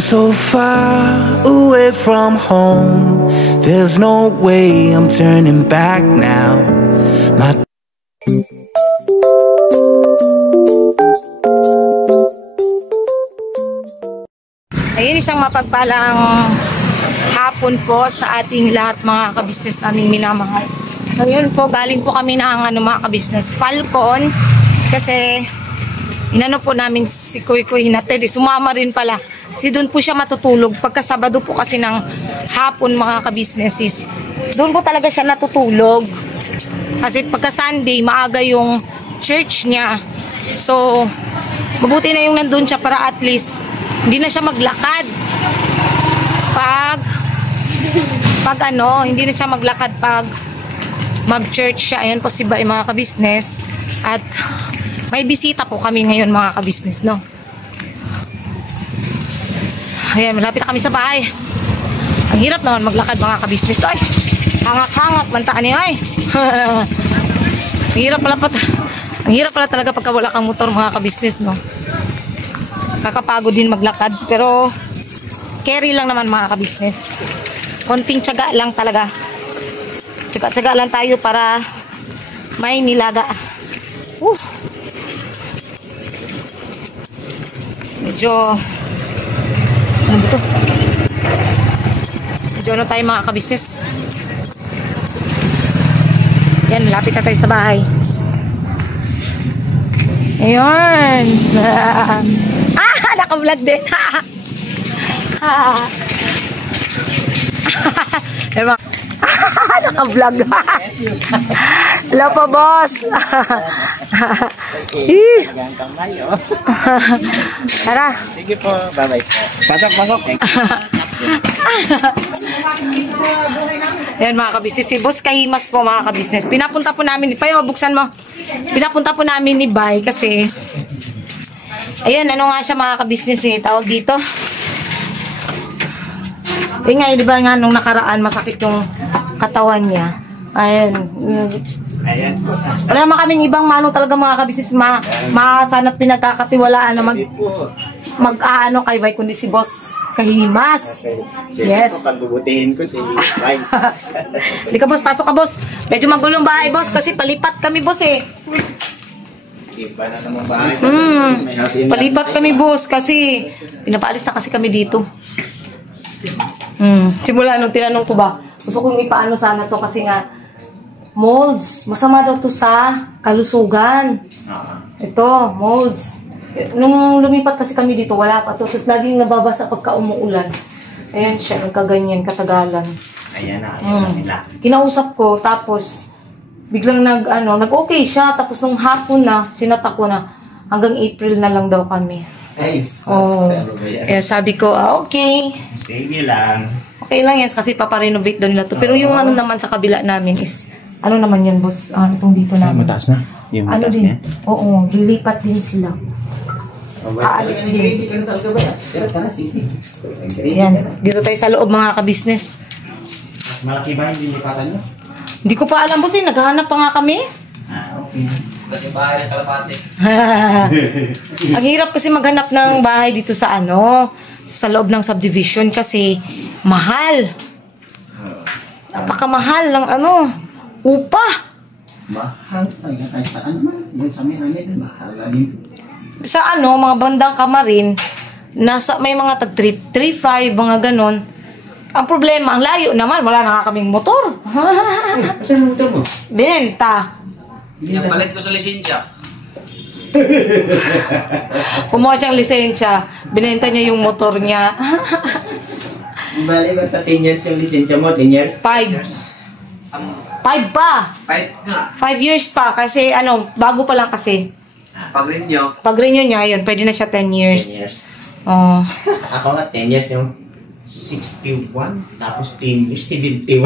I'm so far away from home. There's no way I'm turning back now. My Ayun, isang mapagpalang hapon po sa ating lahat mga kabisnes namin minamahal. Ngayon po, galing po kami ng mga kabisnes Falcon kasi inano po namin si Kuy Hinatid. Sumama rin pala. Kasi doon po siya matutulog. Pagka Sabado po kasi ng hapon mga kabisnesis, doon po talaga siya natutulog. Kasi pagka Sunday, maaga yung church niya. So, mabuti na yung nandun siya para at least hindi na siya maglakad. Hindi na siya maglakad pag mag-church siya. Ayan po si Bay mga kabisnes. At may bisita po kami ngayon mga kabisnes, no? Ayan, malapit na kami sa bahay. Ang hirap naman maglakad mga kabisnes. Ay, hangak-hangak, mantaan niya ay. Ang hirap pala talaga pagka wala kang motor mga kabisnes, no? Kakapagod din maglakad, pero carry lang naman mga kabisnes. Konting tiyaga lang talaga. Tiyaga lang tayo para may nilaga. Medyo ano ba ito? Medyo ano tayo mga kabisnes. Yan, malapit na tayo sa bahay. Ayun. Naka-vlog din. Naka-vlog. Hello po, boss. Tara. Sige po, bye-bye po. Pasok. Ayan mga kabisnes, si Boss Kahimas po mga kabisnes. Pinapunta po namin, buksan mo. Pinapunta po namin ni Bay kasi ayan, ano nga siya mga kabisnes tawag dito. Di ba nga nung nakaraan masakit yung katawan niya. Ayan. Wala naman kaming ibang talaga mga kabisnes maasahan at pinagkakatiwalaan na mag-aano kay Bay kundi si Boss Kahimas. Yes. Pagbubutihin ko si Bay. Hindi ka boss, pasok ka boss. Medyo magulong bahay boss kasi palipat kami boss Iba na naman bahay. Palipat kami boss kasi pinapaalis na kasi kami dito. Simula nung tinanong ko ba, gusto kong ipaano sana to kasi nga molds. Masama daw to sa kalusugan. Ito, molds. Nung lumipat kasi kami dito, wala pa to. Tapos laging nababasa pagka umuulan. Ayan siya, nagkaganyan, katagalan. Ayan na, nila. Kinausap ko, tapos biglang nag-okay siya. Tapos nung hapon na, sinata ko na hanggang April na lang daw kami. Nice. Kaya sabi ko, okay. Sige lang. Okay lang yan kasi paparenovate daw nila to. Pero yung naman sa kabila namin is, ano naman yan boss? Itong dito namin. Mataas na? Yung mataas niya? Oo, lilipat din sila. Aalis din. Yan, dito tayo sa loob mga kabisnes. Malaki ba yung lilipatan nyo? Hindi ko pa alam boss naghahanap pa nga kami. Okay. Kasi bahay ng kalapate. Ang hirap kasi maghanap ng bahay dito sa sa loob ng subdivision kasi mahal. Napakamahal ng upa. Mahal. Ay, saan naman? Yung sa amin, mahal dito. Sa mga bandang Kamarin, may mga tag 3.5, mga ganon. Ang problema, ang layo naman, wala na nga kaming motor. Saan ang motor mo? Binenta. Yung palit ko sa lisensya. Kumuha siyang lisensya, binenta niya yung motor niya. Bali, basta 10 years yung lisensya mo, 10 years? 5 pa. 5 nga. 5 years pa, kasi bago pa lang kasi. Pag-renew niya, yun, pwede na siya 10 years. 10 years. Oh. Ako nga, 10 years yung 61, tapos 10 years, 71.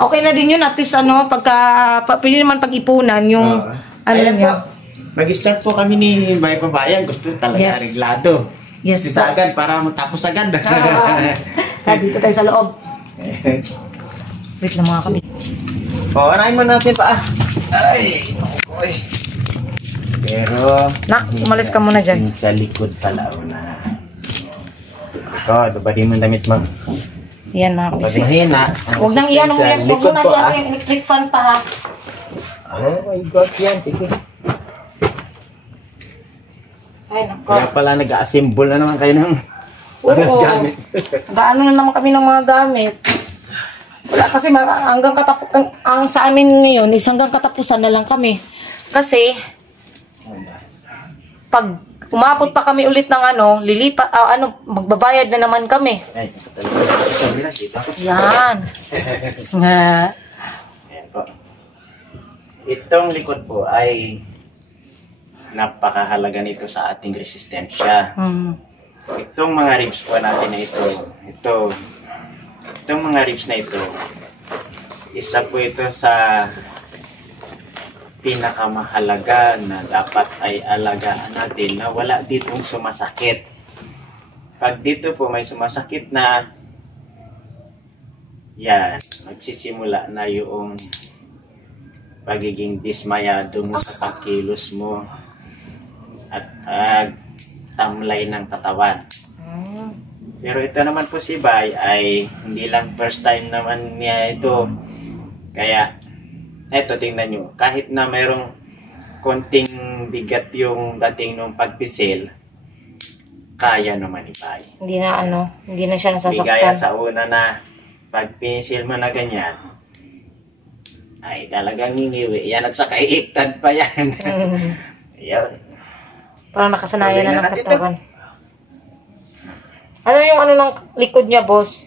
Okay na din yun, at least pwede naman pag-ipunan yung niya. Mag-start po kami ni Bay Pabayan, gusto talaga reglado. Yes po. Agad, para matapos agad. Dito tayo sa loob. Wait lang mga kami. Anahin mo natin pa. Ay, Pero... Nak, umalis ka muna dyan. Sa likod pala na. likod. Babadi mo yung damit mo. Yan mga Babadi kabisnes. mahina. Huwag nang iyan mo yan. Huwag mo Likod na po, yan yung electric fan pa ha. Oh my God, yan. Sige. Ay, nako. Kaya pala nag-assemble na naman kayo ng Oo. gamit. Gaano na naman kami ng mga gamit. Wala kasi hanggang ang sa amin ngayon is hanggang katapusan na lang kami. Kasi pag umabot pa kami ulit ng magbabayad na naman kami. Ay, talaga. Dito. Yan. Nga. Ayan po. Itong likod po ay napakahalaga nito sa ating resistensya. Itong mga ribs po natin na itong mga ribs na ito, isa po ito sa pinakamahalaga na dapat ay alagaan natin na wala ditong sumasakit. Pag dito po may sumasakit na, yan, magsisimula na yung pagiging dismayado mo sa pagkilos mo at tamlay ng katawan. Pero ito naman po si Bay ay hindi lang first time naman niya ito. Kaya eto, tingnan nyo, kahit na mayroong konting bigat yung dating nung pagpisil, kaya naman ni Bay. Hindi na siya Hindi gaya nasasaktan. sa una na pag pinisil mo na ganyan, ay talagang ngingiwi yan at saka iiktad pa yan. Yan. Parang nakasanayan na ng Natin ito. katawan. Ano yung ng likod niya, boss?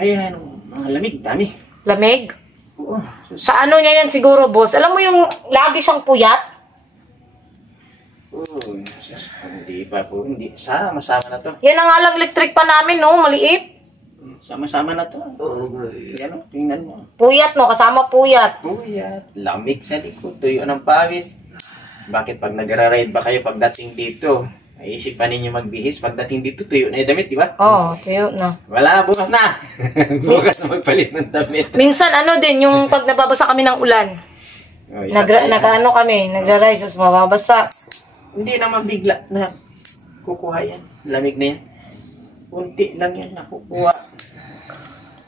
Ayan, mga lamig, dami. Lamig? Oo. Sa ano niya yan siguro, boss? Alam mo yung lagi siyang puyat? Oo. Hindi pa po. Hindi. Sama-sama na to. Yan ang alang electric pa namin, no? Maliit. Sama-sama na to. Oo. Yan o, tingnan mo. Puyat, no? Kasama puyat. Puyat. Lamig sa likod. Tuyo ng pawis. Bakit pag nagra-ride ba kayo pagdating dito? Naisip pa ninyo magbihis. Pagdating dito, tuyo na yung damit, di ba? Oo, tuyo na. Wala na, bukas na. Bukas na magpalit ng damit. Minsan, yung pag nababasa kami ng ulan, Oh, isa pa yan. nagra-rise, tapos mababasa. Hindi naman bigla na kukuha yan. Lamig na yan. Unti lang yan nakukuha.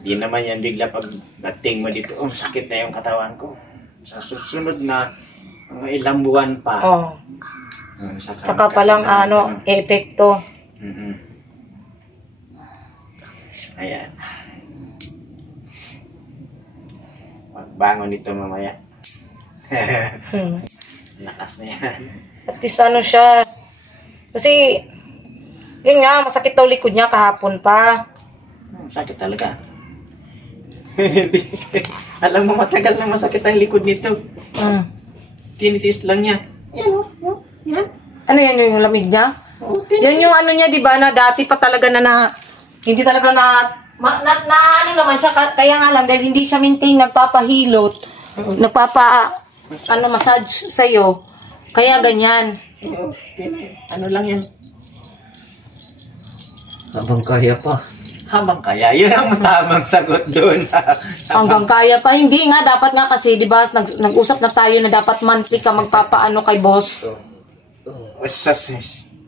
Hindi naman yan bigla pag dating mo dito. Oh, sakit na yung katawan ko. Sa susunod na mga ilang buwan pa. Oo. Saka palang, epekto. Ayan. Magbangon nito mamaya. Lakas na yan. At least siya. Kasi, yun nga, masakit daw likod niya kahapon pa. Sakit talaga. Hindi. Alam mo, matagal na masakit ang likod nito. Tinitiis lang niya. Yan o. Yan. Ano yan yung lamig niya? Oh, Yan yung niya, di ba, na dati pa talaga hindi talaga naman siya, kaya nga lang, dahil hindi siya maintain, nagpapahilot, massage sa'yo. Kaya ganyan. Ano lang yan? Habang kaya pa. Habang kaya. Yun ang tamang sagot doon. Hanggang kaya pa. Hindi nga, dapat nga kasi, di ba, nag-usap na tayo na dapat monthly ka magpapaano kay boss.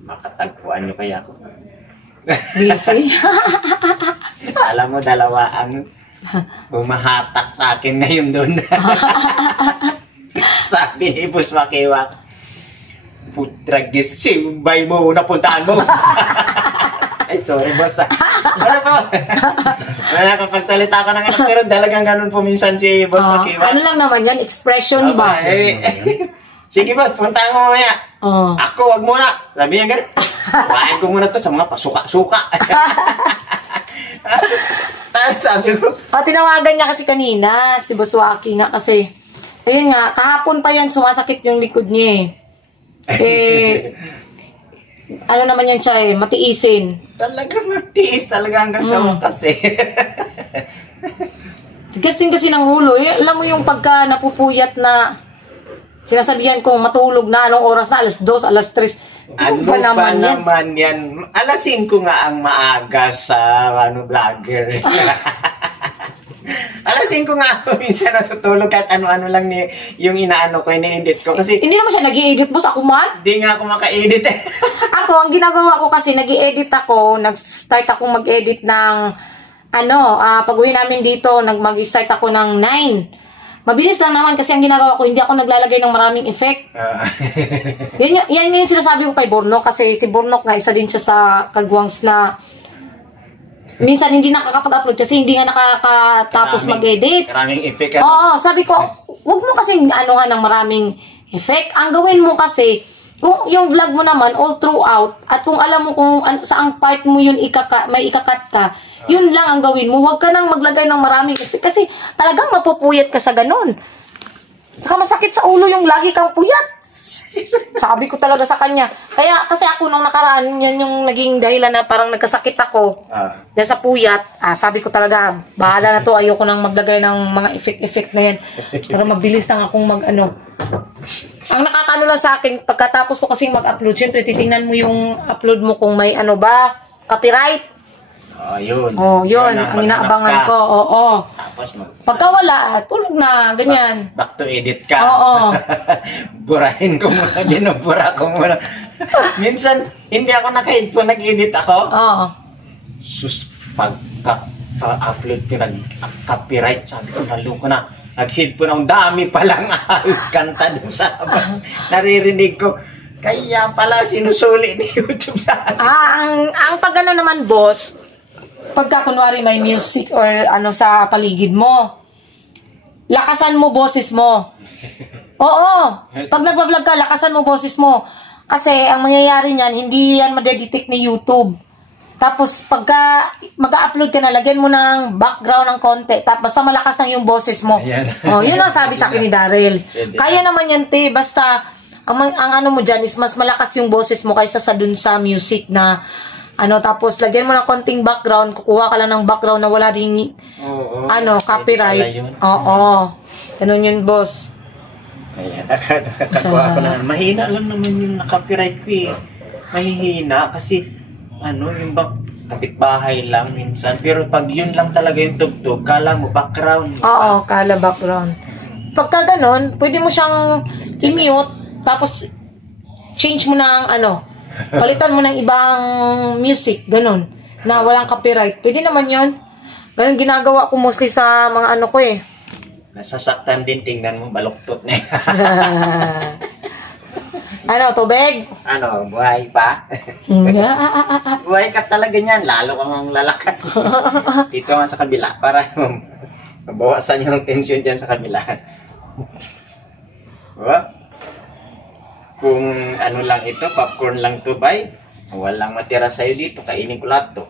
Makatagpuan nyo kaya ako. Busy. Alam mo, dalawa ang bumahatak sa akin ngayon doon. Sabi ni Boss Makiwak, putragis, simbay mo, napuntahan mo. Ay, sorry, boss. Ano po? Nakapagsalita ko ng pero talagang ganun po minsan si Boss Makiwak. Ano lang naman yan? Expression ba? Sige, boss, puntahan mo mamaya. Ako, wag muna. Sabi niya ganun. Kuhain ko muna to sa mga pasuka-suka. Sabi ko. Tinawagan niya kasi kanina, si Boss Waki nga kasi. Ayun nga, kahapon pa yan, sumasakit yung likod niya ano naman yan siya matiisin. Talaga matiis talaga hanggang sa wakas Tigas din kasi ng ulo. Alam mo yung pagka napupuyat na sinasabihan kong matulog na anong oras na, alas 2, alas 3. Ano ba naman yan? Alas 5 nga ang maaga sa vlogger. Alas Papansin ko nga ako minsan natutulog kahit ano-ano lang yung inaano ko, ini-edit ko. Kasi Hindi naman siya nag-i-edit, boss. Ako man. di nga ako maka-edit eh. Ako, ang ginagawa ko kasi, nag-i-edit ako. Nag-start akong mag-edit ng, pag-uwi namin dito, mag-start ako ng 9. Mabilis lang naman kasi ang ginagawa ko, hindi ako naglalagay ng maraming effect. Yan yung sinasabi ko kay Bornok kasi si Bornok nga, isa din siya sa kagwangs na minsan hindi nakakapag-upload kasi hindi nga nakakatapos mag-edit. Maraming effect. Oo, sabi ko, huwag mo kasi anuhan ng maraming effect. Ang gawin mo kasi, kung yung vlog mo naman all throughout, at kung alam mo kung saang part mo yun may ikakat ka, yun lang ang gawin mo. Huwag ka nang maglagay ng maraming effect kasi talagang mapupuyat ka sa ganun. Saka masakit sa ulo yung lagi kang puyat. Sabi ko talaga sa kanya. Kaya kasi ako nung nakaraan, yan yung naging dahilan na parang nagkasakit ako. Dahil sa puyat, sabi ko talaga, bahala na to, ayoko nang maglagay ng mga effect na yan. Para mabilis lang akong mag-ano. Ang nakakano lang sa akin, pagkatapos ko kasing mag-upload, syempre titingnan mo yung upload mo kung may copyright. Yun. Yun ang inaabangan ko. Oo. Tapos pagka wala, tulog na, ganyan. Back to edit ka. Oo. Burahin ko muna, binubura ko muna. Minsan, hindi ako naka-headphone, nag-edit ako. Oo. Sus, pagka-upload ko, nag-copyright, sabi ko, naluko na. Nag-headphone, ang dami palang kanta dun sa labas. Naririnig ko. Kaya pala sinusuli ni YouTube sa akin. Ang pag-ano naman, boss, pagka kunwari may music or sa paligid mo, lakasan mo boses mo. Oo. Pag nagbablog ka, lakasan mo boses mo. Kasi ang mangyayari niyan, hindi yan madedetect ni YouTube. Tapos pagka mag-upload ka na, lagyan mo ng background ng konti. Tapos basta malakas lang yung boses mo. Yun ang sabi sa akin ni Daryl. Kaya naman yan, te. Basta ang ano mo dyan is mas malakas yung boses mo kaysa sa dun sa music na tapos lagyan mo ng konting background, kukuha ka lang ng background na wala ding copyright. Oo. Ganun yun, boss. Ayan, nakakuha ko na. Mahina lang naman yung copyright ko eh. Mahihina kasi yung kapitbahay lang minsan. Pero pag yun lang talaga yung tugtog, kala mo background. Oo, kala background. Pagka ganun, pwede mo siyang i-mute, tapos change mo ng palitan mo ng ibang music, ganun, na walang copyright. Pwede naman yun. Ganun ginagawa ko mostly sa mga ko eh. Nasasaktan din, tingnan mo, baluktot na Tubig? Buhay pa? Buhay ka talaga niyan, lalo kang lalakas. Dito nga sa kabila, para mabawasan yung tension dyan sa kabila. Kung lang ito, popcorn lang to, bay, walang matira sa'yo dito, kainin ko lahat to.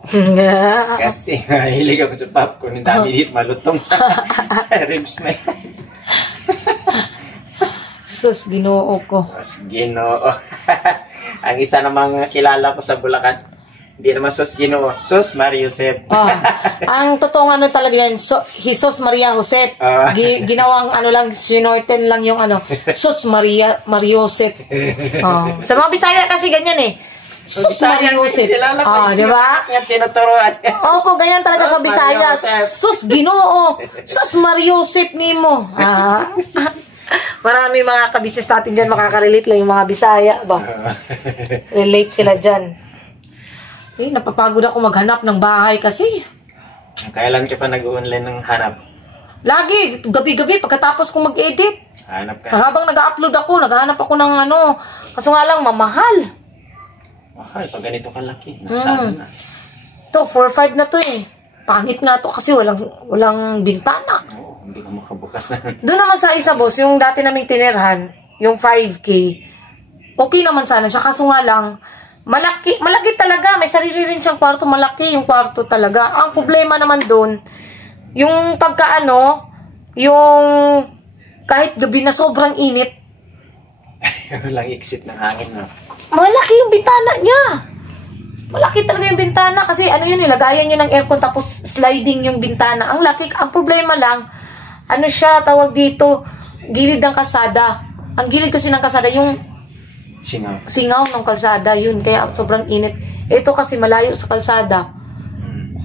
Kasi mahilig ako sa popcorn, ang dami dito, malutong sa ribs na yan. Sus, Ginoo ko. Sus, Ginoo. Ang isa namang kilala ko sa Bulacan, hindi naman Sus Ginoo, Sus Maria Josep. Ang totoong talaga yan, Jesus Maria Josep. Ginawang lang, sinorten lang yung Sus Maria Josep. Sa mga Bisaya kasi ganyan eh. Sus Maria Josep. Di ba? Yan tinuturuan. Opo, ganyan talaga sa Bisaya. Sus Ginoo. Sus Maria Josep nimo. Marami mga kabisnes natin dyan makaka-relate lang yung mga Bisaya ba? Relate sila dyan. Napapagod ako maghanap ng bahay kasi. Kaya lang siya pa nag-online ng hanap. Lagi, gabi-gabi pagkatapos kong mag-edit. Hanap ka. Habang nag-upload ako, naghahanap ako ng kaso nga lang, mamahal. Mahal, pag ganito kalaki. Nasaan na. Ito, 4-5 na to eh. Pangit nga to kasi walang bintana. Hindi ka makabukas na. Doon naman sa isa, boss, yung dati naming tinirhan, yung 5K, okay naman sana siya. Kaso nga lang, malaki talaga. May sarili rin siyang kwarto. Malaki yung kwarto talaga. Ang problema naman doon, yung yung kahit gabi na sobrang init. Walang exit ng hangin na. Malaki yung bintana niya. Malaki talaga yung bintana. Kasi lagayan nyo ng aircon tapos sliding yung bintana. Ang laki. Ang problema lang, tawag dito, gilid ng kalsada. Ang gilid kasi ng kalsada, yung singaw ng kalsada, yun. Kaya sobrang init. Ito kasi malayo sa kalsada.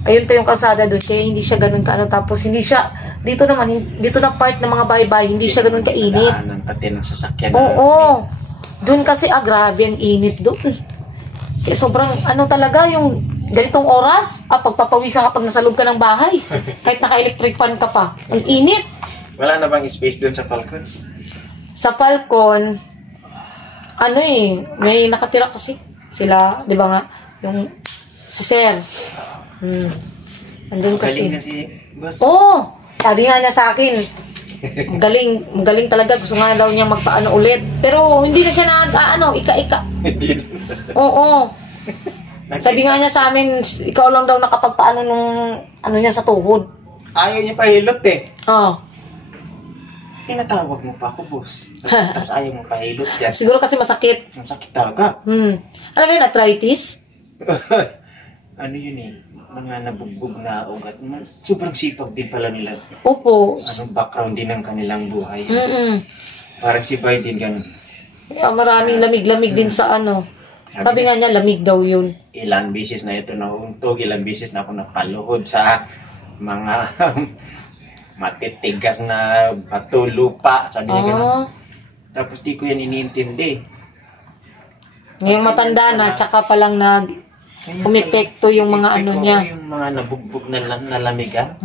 Ayun pa yung kalsada doon. Kaya hindi siya ganun tapos hindi siya Dito naman, dito na part ng mga bahay-bahay, hindi siya ganun kainit. Daanan pati ng sasakyan. Oo. Doon kasi, grabe ang init doon. Eh, sobrang, ano talaga, yung ganitong oras, pagpapawisan kapag nasa loob ka ng bahay. Kahit naka-electric fan ka pa. Ang init. Wala na bang space doon sa Falcon? Sa Falcon, ano may nakatira kasi sila, di ba nga, yung si Sir. Andun kasi. Galing na si boss. Oo! Sabi nga niya sa akin, magaling talaga. Gusto nga daw niya magpaano ulit. Pero hindi na siya ika-ika. Oo. Sabi nga niya sa amin, ikaw lang daw nakapagpaano nung ano niya sa tuhod. Ayaw niya pahilot eh. Oo. Tinatawag mo pa ako, boss. Tapos ayaw mo pahilot yan. Siguro kasi masakit. Masakit talaga. Alam mo yun, arthritis? Ano yun eh? Mga nabugbog na ugat. Sobrang sipag din pala nila. Opo. Anong background din ng kanilang buhay. Mm-mm. Parang si Biden ganun. Maraming lamig-lamig din sa ano. Sabi nga niya, lamig daw yun. Ilang bisis na ito nauntog, ilang bisis na ako napaluhod sa mga matitigas na bato, lupa. Sabi niya ganun. Tapos di ko yan iniintindi. Ngayong matanda na, tsaka palang umepekto yung mga ano niya. Yung mga nabugbog na nalamigan.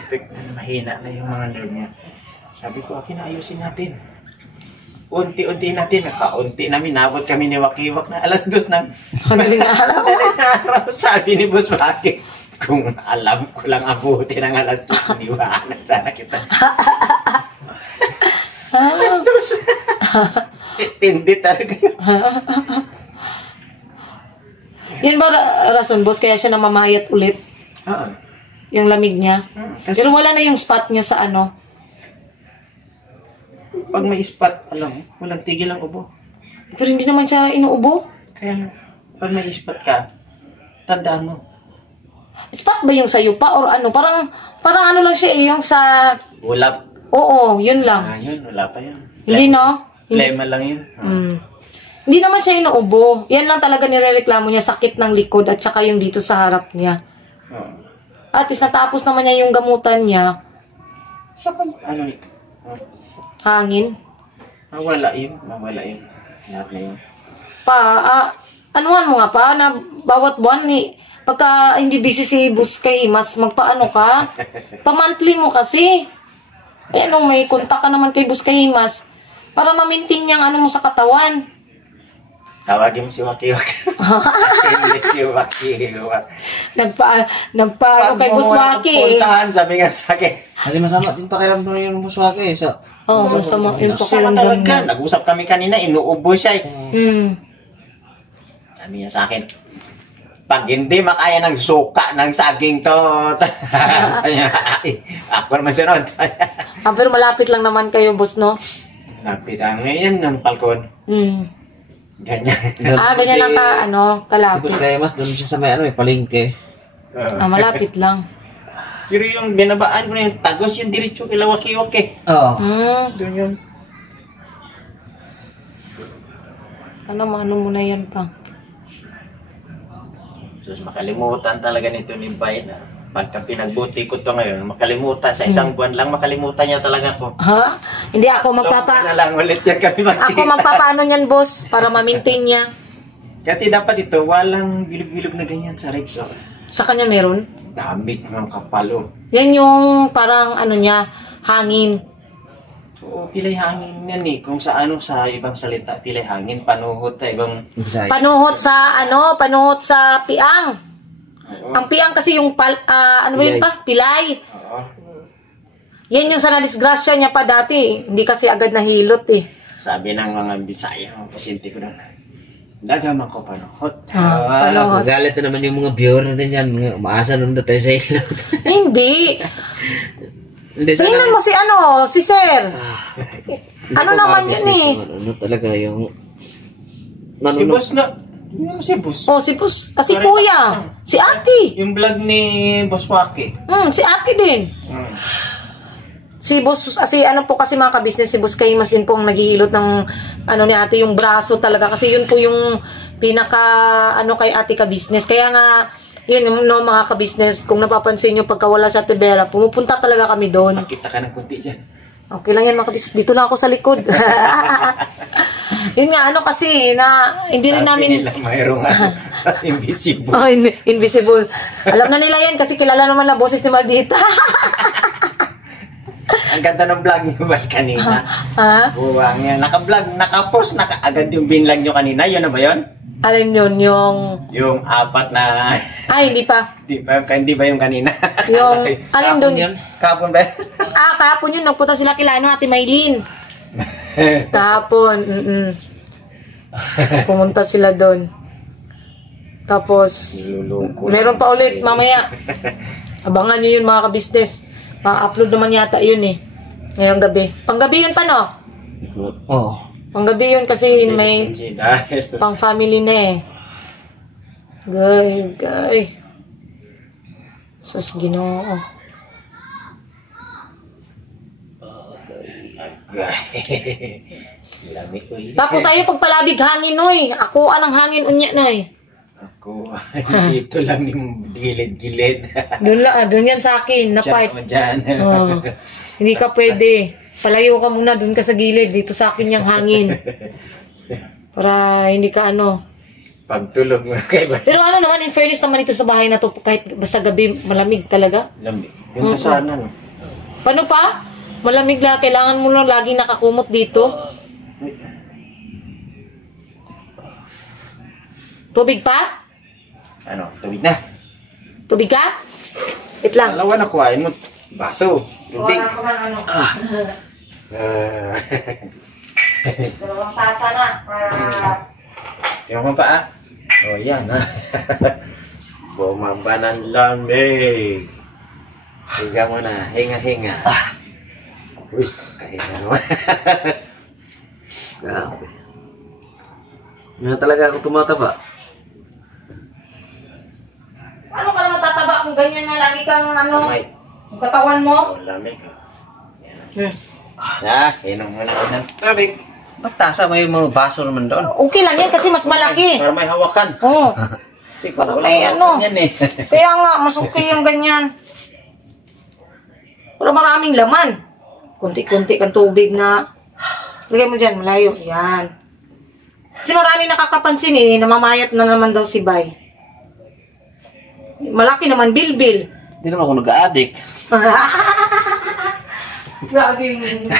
Epekto na mahina na yung mga nerve niya. Sabi ko, akin na ayusin natin. Unti-unti natin. Nakaunti namin. Nabot kami ni Wakiwak na alas 2 na. Madaling araw. Madaling araw. Sabi ni Boss Waki, kung alam ko lang abuti ng alas 2, niwanan sana kita. Alas 2. Tindi talaga yun. Yan ba rason, boss? Kaya siya namamayat ulit? Oo. Yung lamig niya? Kasi Pero wala na yung spot niya sa ano? pag may spot, alam mo, walang tigil ang ubo. Pero hindi naman siya inuubo. Kaya pag may spot ka, tandaan mo. Spot ba yung sayo pa or ano? Parang ano lang siya yung sa... Ulap. Oo, yun lang. Yun, wala pa yun. Hindi, no? Lema lang yun. Hindi naman siya inuubo. Yan lang talaga nirereklamo niya, sakit ng likod at saka yung dito sa harap niya. At is natapos naman niya yung gamutan niya. Sa ano yun? Hangin. Mawala yun. Lahat na yun. Anuhan mo nga pa na bawat buwan pagka hindi busy si Buskay, mas magpaano ka? Pa-monthly mo kasi. May kontak ka naman kay Buskay, mas para ma-maintain niyang ano mo sa katawan. Tawagin mo si Wakiwak. Hindi si Wakiwak. Nagpa kay Buswaki. Puntahan, sabi nga sa akin. Kasi masama din pakiramdam yung Buswaki. Masama yung Sama pakiramdam talaga. niya. Nag-usap kami kanina, inuubo siya. Sabi niya sa akin, pag hindi makaya ng suka ng saging to, sabi niya, ako naman sunod. Pero malapit lang naman kayo, boss, no? Napitan ngayon ng Falcon. Ganyan. Ganyan lang kalapit. Tapos kaya mas doon siya sa may palengke. Malapit lang. Pero yung binabaan ko na yung tagos, yung diretso kila Wakiwak eh. Oo. Doon yun. Ano mo na yan pa? So, makalimutan talaga nito ni Bay na pagka pinagbuti ko to ngayon, makalimutan sa isang buwan lang, makalimutan niya talaga ako. Hindi ako Na lang ulit yan kami Ako magpapaano niyan, boss, para ma-maintain niya. Kasi dapat ito, walang bilog-bilog na ganyan sa ribs. Oh. Sa kanya meron? Damit ng kapalo. Yan yung parang niya, hangin. Oo, pilay hangin yan eh. Kung sa ibang salita, pilay hangin, panuhot sa ibang... Panuhot sa piang. Ang piang kasi yung pilay. Oo. Yan yung sa nadisgrasya niya pa dati. Hindi kasi agad nahilot eh. Sabi ng mga Bisaya, mga pasyente ko na, dagaman ko panuhot. Panuhot. Magalit na naman yung mga viewer natin yan. Umaasa naman tayo sa ilot. Hindi. Tingnan mo si Sir. Ano naman yun eh? Ano talaga yung... Si Boss na. Yung si Boss. Si Boss. Si Kuya. Si Ate. Yung vlog ni Boss Waki. Si Ate din. Si Boss, po kasi mga ka-business, si Boss Kaimas din po ang naghihilot ng ni Ate yung braso talaga. Kasi yun po yung pinaka kay Ate ka-business. Kaya nga, Yun, no, mga ka-business, kung napapansin nyo, pagka wala sa Tibera, pumupunta talaga kami doon. Makita ka ng kunti dyan. Okay lang yan, mga ka-business. Dito na ako sa likod. Yun nga, ano kasi, na hindi rin namin... Sabi nila, mayroong invisible. Oh, invisible. Alam na nila yan kasi kilala naman na boses ni Maldita. Ang ganda ng vlog niyo ba kanina? Ha? Buwang yan. Naka-vlog, naka-post, agad yung binlog niyo kanina. Yun na ba yun? Alin yun, yung... Yung apat na... Ay, hindi pa. Hindi ba yung kanina? Yung... Alin doon? Yun. Kapon ba? Kahapon yun. Nagpunta sila kila Ate Maylin. Kahapon. Pumunta sila doon. Tapos... Meron pa ulit mamaya. Abangan nyo yun, mga ka-business. Pa-upload naman yata yun eh. Ngayong gabi. Panggabi yun pa, no? Oh. Panggabi yun kasi may pang family na eh. Gay. Sus, Ginoo. Tapos ayaw pagpalabig hangin, noy. Ako anang hangin unya, noy. Ako, dito lang yung gilid-gilid. Doon yan sa akin, na part. Dyan. Oh, hindi ka pwede. Palayo ka muna, doon ka sa gilid. Dito sa akin yung hangin. Para hindi ka ano. Pagtulog mo kayo. Pero ano naman, in fairness naman ito sa bahay na to, kahit basta gabi, malamig talaga. Lamig. Yung sana, no? Paano pa? Malamig lang. Kailangan mo lang laging nakakumot dito. Tubig pa? Ano, tubig na. Tubig ka? Wait lang. Dalawa na kuhain mo. Baso. Tubig. Wala ko man ano. Dalawang tasa na. Tingnan mo pa, Oh, yan, Bumaba ng lamig. Higa mo na. Hinga. Uy, kahinga naman. Grabe. Hindi na talaga ako tumataba. Ano ka naman tataba kung ganyan na lagi kang ano, Lamig. yung katawan mo? Lamig. Hmm. Inom mo na ng tubig. Ba't tasa may mga baso naman doon? Okay lang yan kasi mas malaki. Para may hawakan. Oo. Siguro May ano. yan eh. Kaya nga, mas okay yung ganyan. Pero maraming laman. Kunti-kunti kang tubig na. Lagay mo dyan, malayo. Yan. Kasi maraming nakakapansin eh, namamayat na naman daw si Bay. Malaki naman, bilbil. Hindi naman ako nag-a-addict. Grabe yung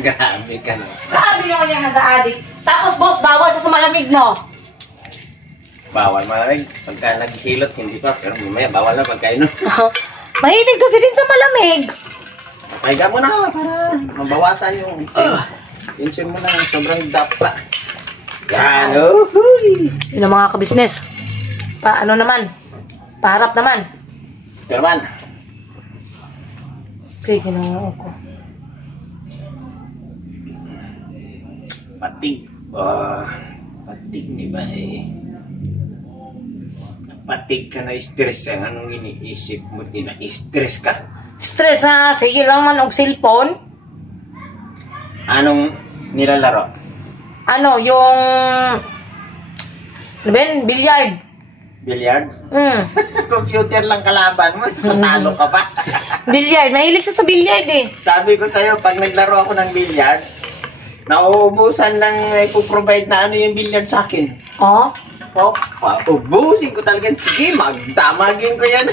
Grabe ka na. Grabe naman yung nag-a-addict. Tapos boss, bawal siya sa malamig, no? Bawal malamig. Pagka naghilot, hindi pa. Pero mamaya, bawal na pagkainom. Mahilig kasi din sa malamig. Pahiga mo na para mabawasan yung tension mo na sobrang dapa. Yan, Yun ang mga kabisnes. Ano naman? Paharap naman. Pero man, Okay, ginawa ko. patig. Patig, di ba eh? Patig ka na stress. Anong iniisip mo? Stress ka. Stress ha? Sige lang man og cellphone. Anong nilalaro? Ano, yung... Ano ba yun? Billiard. Billiard? Computer lang kalaban mo. Tatalo ka pa. Billiard. Mahilig siya sa billiard eh. Sabi ko sa'yo, pag naglaro ako ng billiard, nauubusan ng ipoprovide na ano yung billiard sa akin. Oh? Ubusin ko talaga. Sige, magdamagin ko yan.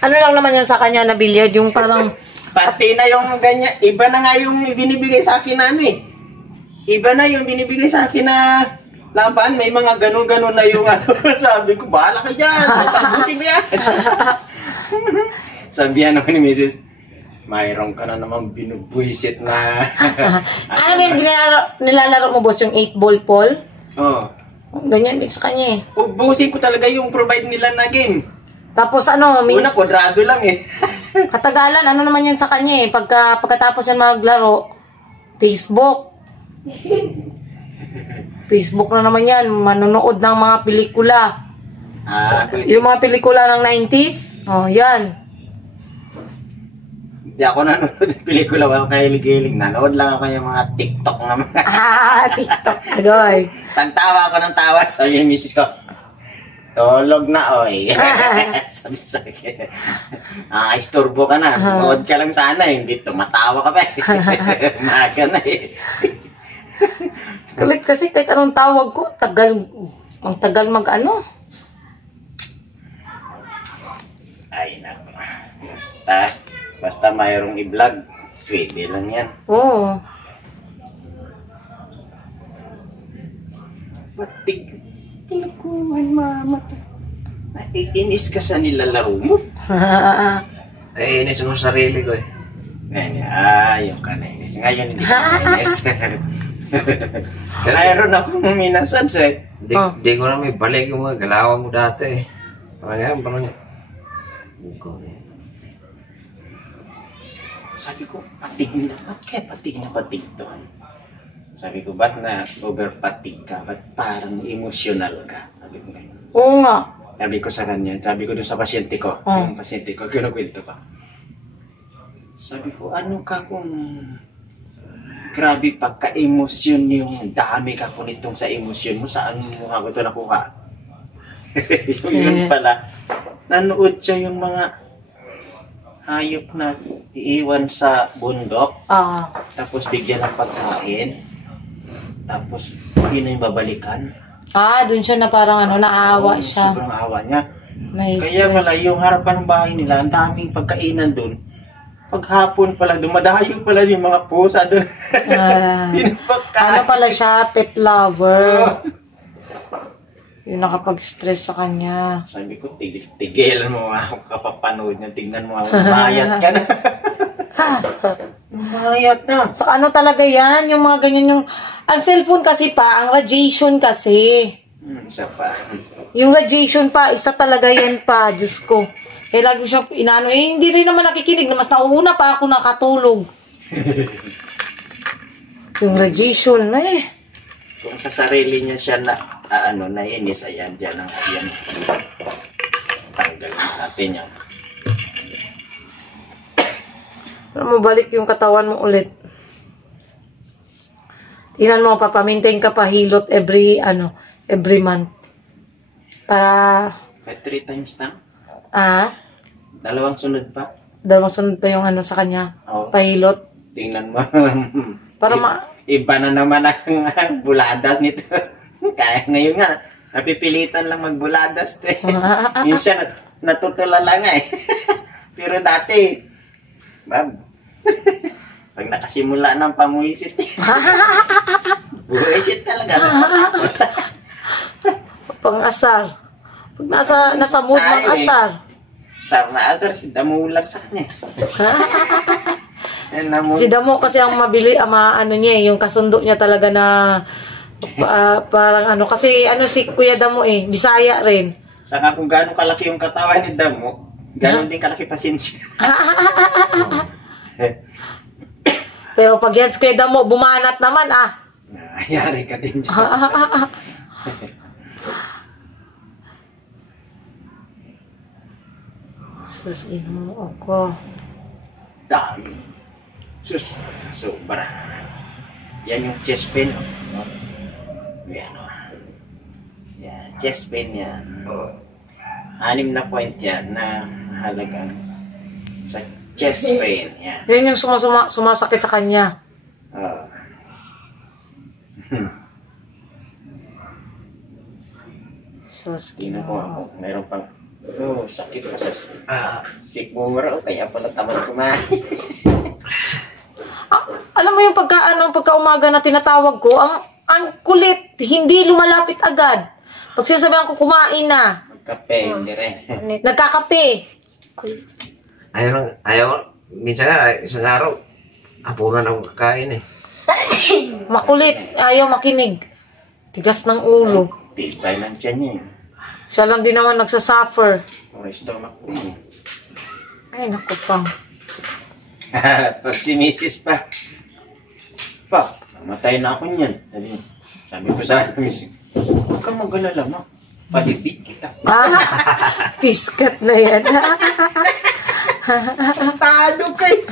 Ano lang naman yun sa kanya na billiard? Yung parang... Pati na yung ganyan. Iba na nga yung binibigay sa akin na ano eh. Iba na yung binibigay sa akin na laban. May mga ganun-ganun na yung ano. Sabi ko, bahala ka dyan. Tapusin mo yan. Sabihan ako ni Mrs. Mayroon ka na naman binubuisit na... ano ba yung nilalaro mo, boss? Yung 8-ball pool? Oo. Ganyan din sa kanya eh. Ubusin ko talaga yung provide nila na game. Tapos ano, Una, kwadrado lang eh. katagalan, ano naman yan sa kanya eh. Pagkatapos yan maglaro, Facebook. Facebook na naman yan. Manonood ng mga pelikula. Yung mga pelikula ng 90s. Oh, yan. Hindi ako nanonood ng pelikula. Wala kahilig-hilig. Nanood lang ako yung mga TikTok naman. TikTok. Agoy. Tagtawa ako ng tawa. Sabi yung misis ko, Tulog na, oy. Sabi sa akin, istorbo ka na. Nood ka lang sana, hindi tumatawa ka pa. Maga na eh. Kulit kasi kahit anong tawag ko, ang tagal mag-ano. Ay, nako. Basta mayroong i-vlog, pwede lang yan. Oo. Ba't tinakuman, mama? Naiinis ka sa nilalaro mo? Naiinis mo sa sarili ko eh. Yung ka naiinis. Ngayon, hindi ka naiinis. Mayroon akong minasad eh. Di ko na may balik yung mga galawan mo dati eh. Parang sabi ko, patig na. Ba't kaya patig na patig to? Sabi ko, ba't na overpatig ka? Ba't parang emotional ka? Sabi ko, Oo nga. sabi ko sa kanya, sabi ko doon sa pasyente ko, yung pasyente ko, kinukwento ko. Sabi ko, ano ka kung grabe pagka-emosyon yung dami ka kung itong sa emosyon mo, saan mo ako ito nakuha? Yun pala, nanood siya yung mga hayop na iiwan sa bundok, tapos bigyan ng pagkain, tapos hindi na yung babalikan. Dun siya na parang naawa siya. Sobrang awa niya. Nice. Kaya pala yung harapan ng bahay nila, ang daming pagkainan dun. Paghapon pala, dumadayo pala yung mga pusa dun. Ano pala siya? Pet lover. Yung nakapag-stress sa kanya. Sabi ko, tigilan mo ako kapapanood niya. Tignan mo ako, mayat ka na. Mayat na. So ano talaga yan? Yung mga ganyan yung... Ang cellphone kasi pa, ang radiation kasi. Isa pa. Yung radiation pa, isa talaga yan pa. Diyos ko. Eh, lagi siyang inano. Eh, hindi rin naman nakikinig. Mas nauuna pa ako nakatulog. Yung radiation, Kung sa sarili niya siya naiinis, ayan, dyan ang ayan. Tanggalin natin yan. Para mabalik yung katawan mo ulit. Tingnan mo, papamintain ka pa hilot every month. Para... Kahit 3 times na? 2 sunod pa? 2 sunod pa yung sa kanya. Oo. Pahilot. Tingnan mo. Para Iba na naman ang buladas nito. Kaya ngayon nga, napipilitan lang magbuladas. Minsan, natutulala nga eh. Pero dati, pag nakasimula ng pamuisit, buwisit talaga. Pang-asar. Pag nasa mood ng asar. Sa asar, si damulag sa kanya. Si Damo kasi ang mabili, yung kasundo niya talaga na parang kasi si Kuya Damo Bisaya rin. Saka kung gaano kalaki yung katawan ni Damo, gaano din kalaki pasensya. Pero pag yan si Kuya Damo, bumanat naman Ayari ka din siya. Sus, ino ako. Dami. Sus, sobra. Yan yung chest pain. No? Yan. Yan, chest pain yan. 6 na point yan na halagang sa chest pain. Yan. Yan yung sumasakit sa kanya. Sus, Tingnan ko, meron pang sakit pa sa sikmura. Kaya pala tamad kumain. Alam mo yung pagka umaga na tinatawag ko, ang kulit, hindi lumalapit agad. Pag sinasabihan ko kumain na. Magkape, hindi rin. Nagkakape. Ayaw. Minsan nga, isang araw, apunan ako kakain eh. Makulit, ayaw makinig. Tigas ng ulo. Tibay lang dyan niya. Siya lang din naman nagsasuffer. Stomach ko yun. Ay, naku pang. Pag si Mrs. Matay na ako niyan. Sabi ko sa Mrs. Huwag kang mag-alala mo. Palibig kita. Piskat na yan. Tado kayo.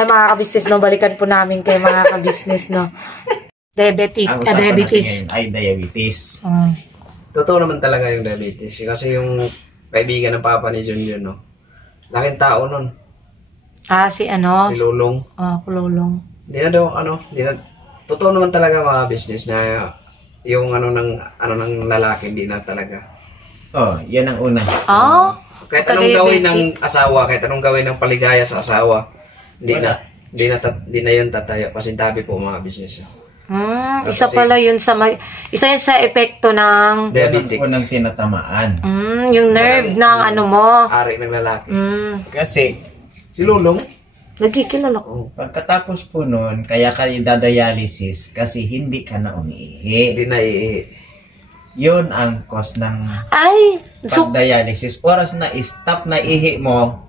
Ay, mga kabisnes, balikan po namin kay mga kabisnes, Diabetes. Ay, diabetes. Totoo naman talaga yung diabetes. Kasi yung kaibigan ng papa ni Junjun, no? Laking tao nun. Si ano? Si Lulong. Kululong. Hindi na daw, hindi na, totoo naman talaga mga business na yung ng lalaki, hindi na talaga. Oh, yan ang una. Kahit anong gawin ng asawa, kahit anong gawin ng paligaya sa asawa, hindi na yun tatayo. Pasintabi po mga business. Isa pala yun isa yun sa epekto ng diabetic. Unang tinatamaan. Yung nerve ng ano mo. Ari ng lalaki. Kasi, Si Lulong, Nagkikilala ko. pagkatapos po nun, kaya ka idadialysis kasi hindi ka na umiihi. hindi na Yun ang cause ng Ay! So, pag-dialysis. Oras na stop na ihi mo,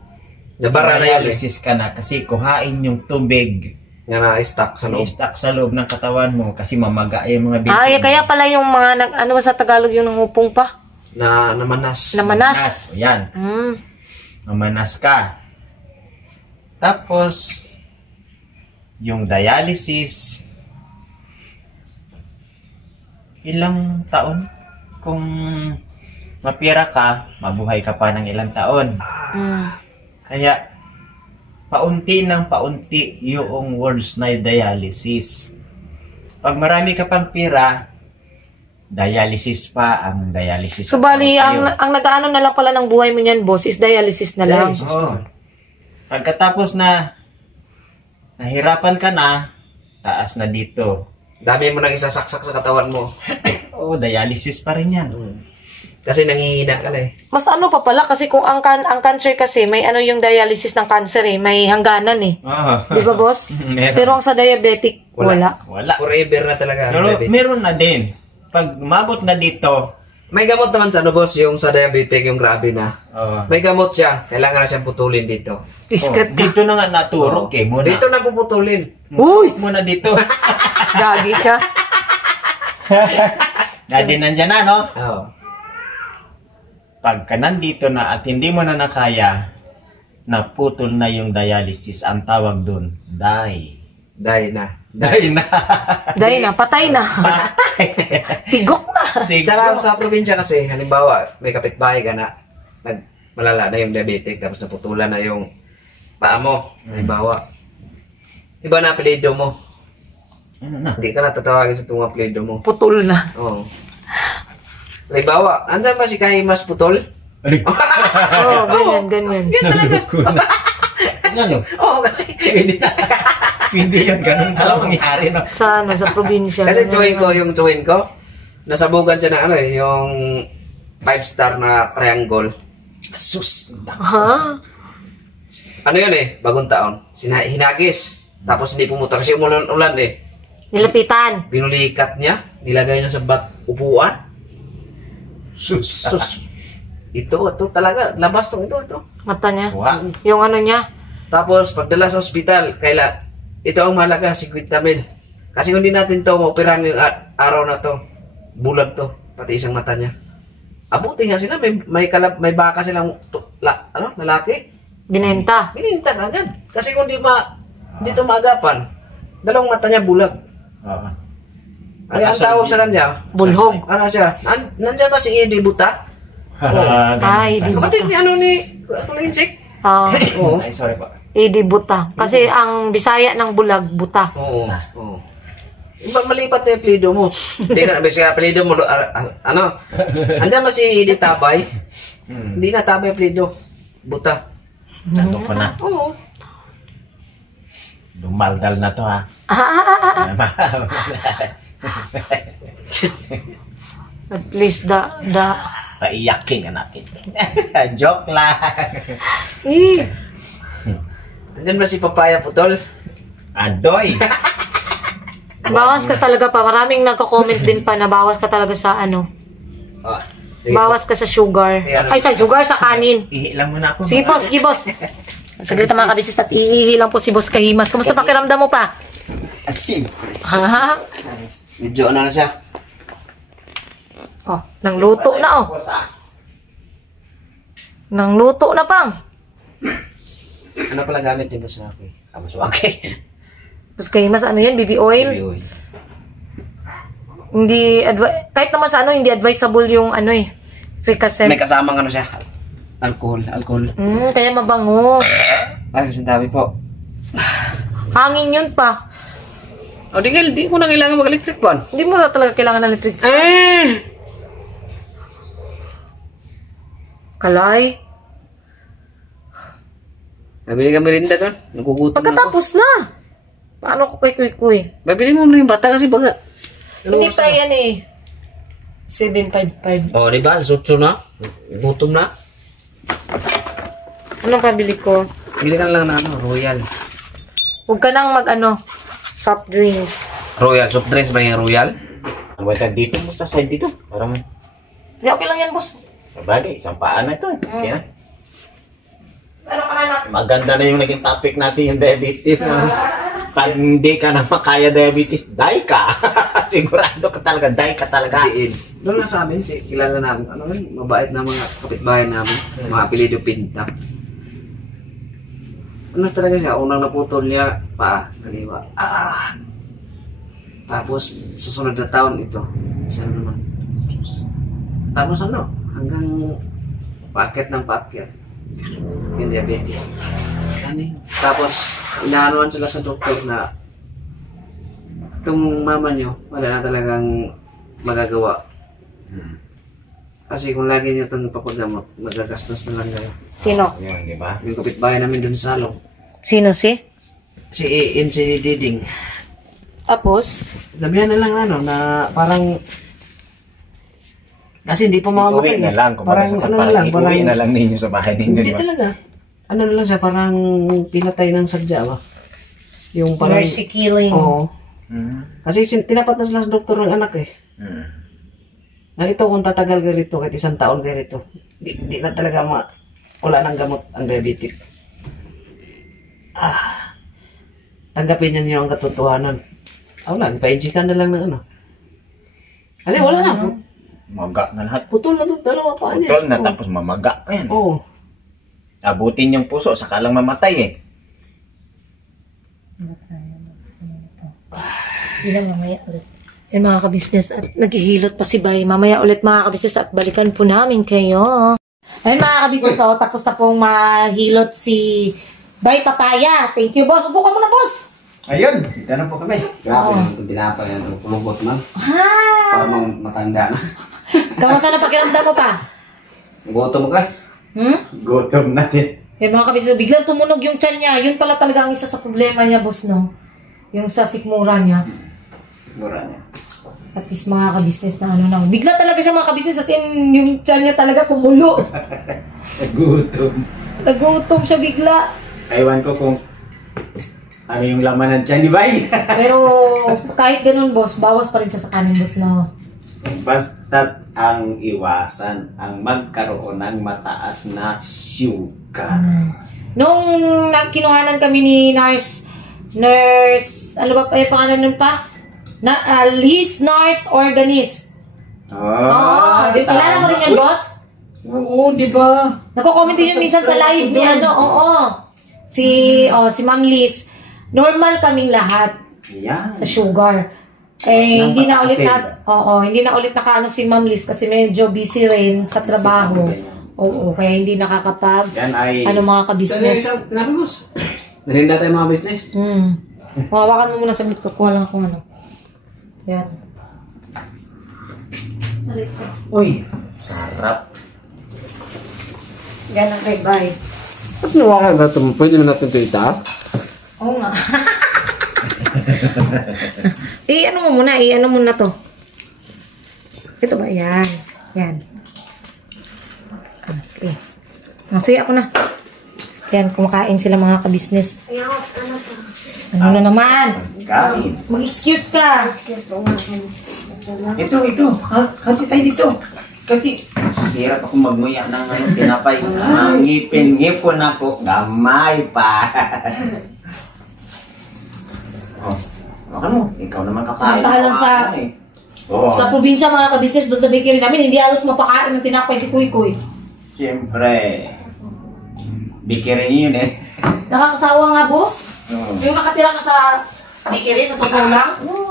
nabara na yun dialysis ka na kasi kuhain yung tubig nga na-stuck sa loob. i-stack sa loob ng katawan mo kasi mamaga yung mga binti. kaya pala yung mga, ano ba sa Tagalog yung nangupong pa? Namanas. Namanas. Yan. Mamanas ka. Tapos, yung dialysis, ilang taon? Kung mapira ka, mabuhay ka pa ng ilang taon. Kaya, paunti ng paunti yung words na dialysis. Pag marami ka pang pira, dialysis pa ang dialysis. So, bali, ang nag-ano na lang pala ng buhay mo niyan, boss, is dialysis na lang. Pagkatapos na nahirapan ka na, taas na dito. Dami mo nang isasaksak sa katawan mo. Dialysis pa rin yan. Kasi nangihina ka na eh. Mas ano pa pala, kasi kung ang cancer kasi, may ano yung dialysis ng cancer eh, may hangganan eh. Di ba, boss? Pero ang sa diabetic, wala. Forever na talaga. Pero meron na din. Pag umabot na dito, may gamot naman sa boss, yung sa diabetic, yung grabe na. May gamot siya. Kailangan na siyang putulin dito. Dito na nga naturok muna. Dito na puputulin. Uy! Muna dito. Gagi ka. Dadi nandyan na, no? Pagka nandito na at hindi mo na nakaya, naputol na yung dialysis. Ang tawag dun, die. Die na. Dahil na, patay na. Tigok na. Tsaka sa probinsya kasi, halimbawa, may kapitbahay ka na, malala na yung diabetic, tapos naputulan na yung paa mo. Halimbawa, iba na apelido mo. Hindi ka na tatawagin sa itong apelido mo. Putol na. Oo. Halimbawa, andyan ba si Kahimas Putol? Ganyan. Yan talaga. Ano? Oo, kasi Hindi yun, ganun talaga mangyari, no? Sa probinsya. Kasi yung chewin ko, nasabugan siya ng yung 5-star na triangle. Sus! Ano yun bagong taon. Hinagis. Tapos hindi pumunta kasi umulan eh. Nilapitan. Binulikat niya, nilagay niya sa upuan. Sus! Ito talaga, labas ito. Mata niya. Wow. Yung ano niya. Tapos, pagdala sa ospital, ito ang mahalaga, 50,000. Kasi kung di natin to, maoperahan yung araw na to, bulag to, pati isang mata niya. Abuti nga sila, may baka silang lalaki. Binenta agad. Kasi kung di to maagapan, dalawang mata niya bulag. Ang tawag sa kanya, bulhog. Ano siya? Nandiyan ba si Eddie Buta? Ay, di Kapatid ni Kulinsik? Ay, sorry po. Di buta. Kasi ang Bisaya ng bulag, buta. Oo. Malipat na yung apelido mo. Hindi ka na, kasi apelido mo, andyan ba si Eddie Tabay? Hindi na Tabay apelido. Buta. Nandun ko na. Oo. Lumaldal na to, ha? At least Paiyakin ka natin. Joke lang. Andyan ba si Papaya Putol? Adoy. Bawas ka talaga pa. Maraming nagko-comment din pa na bawas ka talaga sa bawas ka sa sugar. Ay, sa sugar, sa kanin. Ihi lang muna ako. Sige, boss. Saglit mga kabitsis at iihi lang po si Boss Kahimas. Kumusta pakiramdam mo pa? Asim. Medyo ano na siya? Nangluto na Nangluto na pang. Ano pala gamit niyo sa akin? Maswaki. Boss Kahimas, ano yan? Baby oil? Baby oil. Hindi, kahit naman sa ano, hindi advisable yung ano eh. Kasi, May kasamang ano siya. Alcohol. kaya mabango. Ay, kasintabi po. Hangin yun pa. O, di ko na kailangan mag-electric fan. Hindi mo na talaga kailangan ng electric. Kalay. Nabili ka merinda doon. Nagugutom na ako. Pagkatapos na. Paano ko kay Kuy? Babili mo na yung bata kasi baga. Hindi pa yan eh. 755. O, di ba? Sutso na. Gutom na. Anong pabili ko? Bili ka lang na ano, Royal. Huwag ka nang soft drinks. Royal. Soft drinks ba yung Royal? Ang wala dito mo sa side dito. Parang Hindi, okay lang yan, boss. bagay, isang paan na ito. Okay na. Ano ka na? Maganda na yung naging topic natin, yung diabetes. Na, pag hindi ka na makaya diabetes, die ka. Sigurado ka talaga, die ka talaga. Diin. Doon na sa amin, kilala namin. Ano yun? Mabait na mga kapitbahay namin. Mga apelido Pinta. Ano talaga siya? Unang naputol niya, paa, kaliwa. Tapos, sa sunod na taon ito. Isa naman. Tapos ano? Hanggang paakyat ng paakyat. Yung diabetes. Tapos, inaanuan sila sa doktor na itong mama nyo, wala na talagang magagawa. Kasi kung lagi nyo itong papagamot, magagastos na lang kayo. Sino? Yun, di ba? Yung kapitbahay namin dun sa salong. Sino si? Si Iin, si Diding. Tapos? Sabihan na lang ano, na parang... Kasi hindi pa mamamatay. Uwi na lang. Parang ano na lang. Parang, Uwi na lang ninyo sa bahay ninyo, hindi di ba? talaga. Ano na lang siya, parang pinatay ng sadya ba? Yung parang... Mercy killing. Oo. Mm. Kasi tinapat na sila sa doktor ng anak eh. Mm. Na ito kung tatagal ka rito, kahit 1 taon ka rito, di na talaga wala nang gamot ang diabetic. Tanggapin niyo ang katotohanan. Wala, ipa-injikan na lang ng ano. Kasi wala na. Maga na lahat. Putol na doon, dalawa pa niya. Putol na, tapos mamaga pa yan. Oo. Abutin yung puso, saka lang mamatay eh. Sila mamaya ulit. Yan mga kabisnes at naghihilot pa si Bay. Mamaya ulit mga kabisnes at balikan po namin kayo. Ayun mga kabisnes, tapos na pong mahilot si Bay Papaya. Thank you, boss. Upo ka muna, boss. Ayun, dito na po kami. Grabe yung tinapay yan, pulugot man. Ha! Para matanda na. Kamusta na pakiramdam mo pa? Gutom ka? Gutom natin. Yan mga kabisnes, biglang tumunog yung tiyan niya. Yun pala talaga ang isa sa problema niya, boss, no? Yung sa sikmura niya. Mura niya. At least mga kabisnes na ano na. Bigla talaga siya mga kabisnes at yung tiyan niya talaga kumulo. Gutom. Nagutom siya bigla. Ewan ko kung ano yung laman ng tiyan ni Bay. Pero kahit ganun, boss, bawas pa rin siya sa kanin, boss, no? Basta't ang iwasan ang magkaroon ng mataas na sugar. Nung nagkinuhanan kami ni Nurse, ano ba pa yung pangalan nun pa? Liz Nurse Organist. Oo, di kilala mo rin yan, boss? Oo, di ba? Nagko-comment din yun minsan sa live ni ano, si Ma'am Liz. Normal kaming lahat Yan. sa sugar. Hindi na ulit nakaano si Ma'am Liz kasi medyo busy rin sa trabaho. Oo, kaya hindi nakakapag Yan ay mga ka-business. Sinabi boss. Narinda tayo mga business. Hawakan mo muna sa ko. Kuha lang kung ano. Yan. Uy, sarap. Yan ang kay Bay. At nawakan na ito, pwede na natin ito itaas? Oo nga. Ano mo muna to. Ito ba? Yan. Yan. Okay. Sige, ako na. Yan, kumakain sila mga ka-business. Ano na naman? Kain. Mag-excuse ka. Ito. Hati tayo dito. Kasi, sirap ako magmuya ng tinapay. Ang ngipin-ngipon ako. Gamay pa. Makan mo. Ikaw naman kakain. Samantalang sa probinsya mga ka-business, doon sa bakery namin, hindi halos mapakain ng tinapay si Kuy. Siyempre. Bikirin yun eh. Nakakasawa nga, boss. Yung nakatira ka sa Bikiri sa totoo lang.